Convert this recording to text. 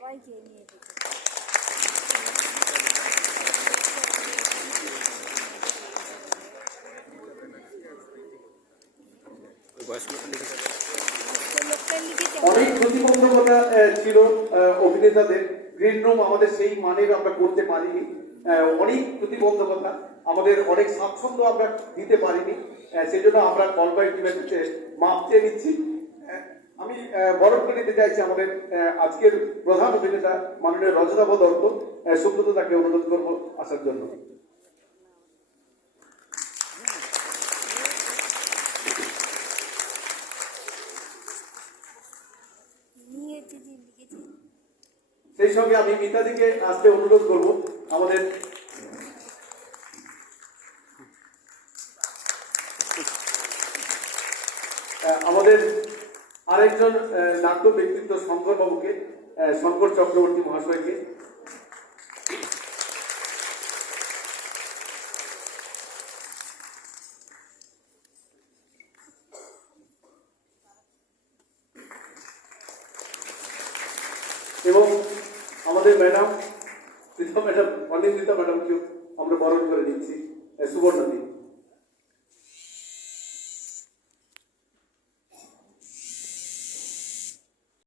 সবাইকে নিয়ে যেতে। অনেক প্রতিবন্ধকতা ছিল অভিনেতাদের। গ্রিন রুম আমাদের সেই মানের আমরা করতে পারিনি, অনেক প্রতিবন্ধকতা, আমাদের অনেক স্বাচ্ছন্দ্য আমরা দিতে পারিনি, সেই জন্য আমরা কলবাই টিমের মাপ চেয়ে নিচ্ছি। আমি বরণ করে নিতে চাইছি আমাদের আজকের প্রধান অভিনেতা মাননীয় রজতাভ দত্ত। সুব্রত তাকে অনুরোধ করবো আসার জন্য। সেই সঙ্গে আমি মিতাদিকে আসতে অনুরোধ করব। আমাদের আরেকজন নাট্য ব্যক্তিত্ব শঙ্কর বাবুকে, শঙ্কর চক্রবর্তী মহাশয়কে। এবং আমাদের ম্যাডাম ম্যাডাম অনিন্দিতা ম্যাডামকেও আমরা বরণ করে নিচ্ছি। সুবর্ণদী।